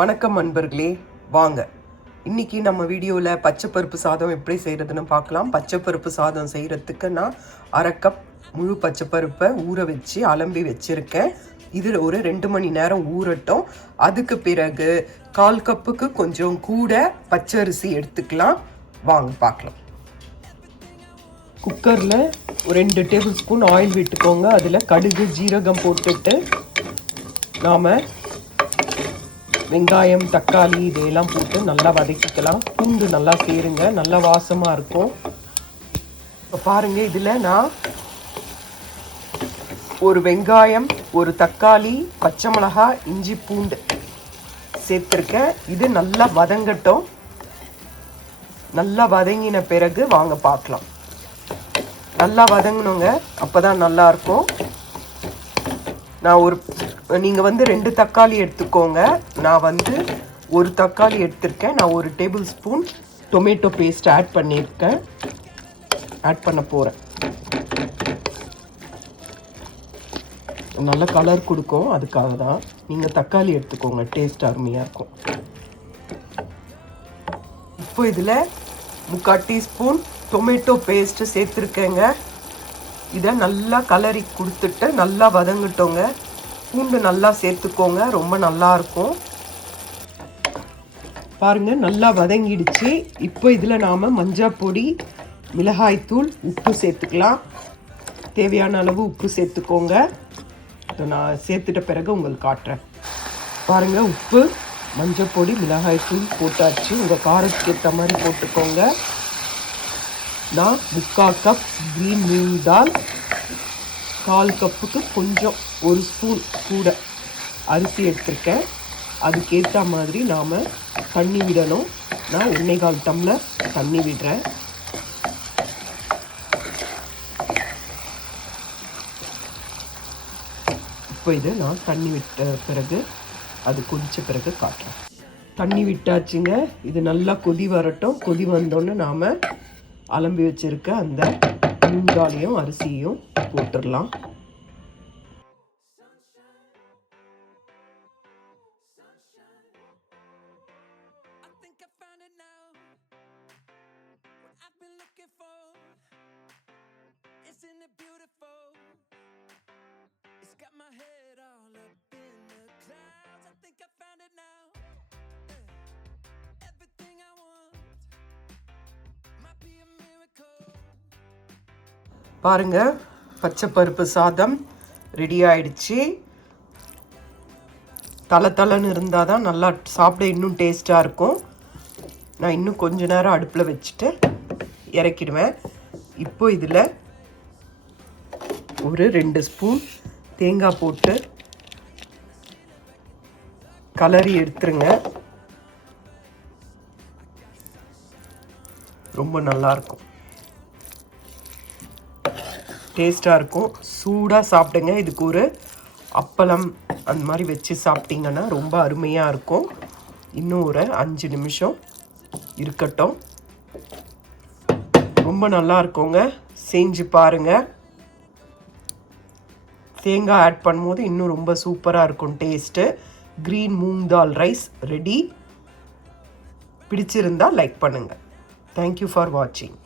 வணக்கம் அன்பர்களே வாங்க. இன்னைக்கு நம்ம வீடியோவில் பச்சைப்பருப்பு சாதம் எப்படி செய்கிறதுன்னு பார்க்கலாம். பச்சைப்பருப்பு சாதம் செய்கிறதுக்கு நான் அரை கப் முழு பச்சைப்பருப்பை ஊற வச்சு அலம்பி வச்சுருக்கேன். இதில் ஒரு ரெண்டு மணி நேரம் ஊறட்டும். அதுக்கு பிறகு கால் கப்புக்கு கொஞ்சம் கூட பச்சரிசி எடுத்துக்கலாம். வாங்க பார்க்கலாம். குக்கரில் ஒரு ரெண்டு டேபிள் ஸ்பூன் ஆயில் விட்டுக்கோங்க. அதில் கடுகு ஜீரகம் போட்டுட்டு நாம் வெங்காயம் தக்காளி இதையெல்லாம் போட்டு நல்லா வதக்கிக்கலாம். பூண்டு நல்லா சேருங்க. நல்லா வாசமாக இருக்கும். இப்போ பாருங்க இதில் நான் ஒரு வெங்காயம் ஒரு தக்காளி பச்சை மிளகாய் இஞ்சி பூண்டு சேர்த்துருக்கேன். இது நல்லா வதங்கட்டும். நல்லா வதங்கின பிறகு வாங்க பார்க்கலாம். நல்லா வதங்கணுங்க. அப்போ தான் நல்லா இருக்கும். நான் ஒரு நீங்கள் வந்து ரெண்டு தக்காளி எடுத்துக்கோங்க. நான் வந்து ஒரு தக்காளி எடுத்திருக்கேன். நான் ஒரு table spoon tomato paste add பண்ணியிருக்கேன். ஆட் பண்ண போகிறேன் நல்ல கலர் கொடுக்கும். அதுக்காக தான் நீங்கள் தக்காளி எடுத்துக்கோங்க. டேஸ்ட் அருமையாக இருக்கும். இப்போ இதில் முக்கால் டீஸ்பூன் டொமேட்டோ பேஸ்ட்டு சேர்த்துருக்கேங்க. இதை நல்லா கலரி கொடுத்துட்டு நல்லா வதங்கட்டோங்க. பூண்டு நல்லா சேர்த்துக்கோங்க. ரொம்ப நல்லா இருக்கும். பாருங்க நல்லா வதங்கிடுச்சு. இப்போ இதில் நாம் மஞ்சள் பொடி மிளகாய்த்தூள் உப்பு சேர்த்துக்கலாம். தேவையான அளவு உப்பு சேர்த்துக்கோங்க. இதை நான் சேர்த்துட்ட பிறகு உங்களுக்கு காட்டுறேன். பாருங்கள் உப்பு மஞ்சள் பொடி மிளகாய்த்தூள் போட்டாச்சு. உங்கள் காரத்துக்கு ஏற்ற மாதிரி போட்டுக்கோங்க. நான் முக்கால் கப் க்ரீன் மீன் தால் கால் கப்புக்கு கொஞ்சம் ஒரு ஸ்பூன் கூட அரிசி எடுத்திருக்கேன். அதுக்கேற்ற மாதிரி நாம் தண்ணி விடணும். நான் ஒன்றே கால் டம்ளர் தண்ணி விடுறேன். இப்போ இது நான் தண்ணி விட்ட பிறகு அது கொதித்த பிறகு காட்டுறேன். தண்ணி விட்டாச்சுங்க. இது நல்லா கொதி வரட்டும். கொதி வந்தோடனே நாம் அலம்பி வச்சுருக்க அந்த மூங்காலையும் அரிசியும் போட்டுடலாம் I think I found it now. What I've been looking for. Isn't it beautiful? It's got my head பாருங்கள் பச்சை பருப்பு சாதம் ரெடி ஆயிடுச்சு. தலை தலைன்னு இருந்தால் தான் நல்லா சாப்பிட இன்னும் டேஸ்ட்டாக இருக்கும். நான் இன்னும் கொஞ்ச நேரம் அடுப்பில் வச்சுட்டு இறக்கிடுவேன். இப்போ இதில் ஒரு ரெண்டு ஸ்பூன் தேங்காய் போட்டு கலரி எடுத்துருங்க. ரொம்ப நல்லாயிருக்கும் டேஸ்ட்டாக இருக்கும். சூடாக சாப்பிடுங்க. இதுக்கு ஒரு அப்பளம் அந்த மாதிரி வச்சு சாப்பிட்டிங்கன்னா ரொம்ப அருமையாக இருக்கும். இன்னும் ஒரு அஞ்சு நிமிஷம் இருக்கட்டும். ரொம்ப நல்லா இருக்குங்க. செஞ்சு பாருங்கள் தேங்காய் ஆட் பண்ணும்போது இன்னும் ரொம்ப சூப்பராக இருக்கும் taste green moong dal rice ready பிடிச்சிருந்தா லைக் பண்ணுங்கள் தேங்க்யூ ஃபார் வாட்சிங்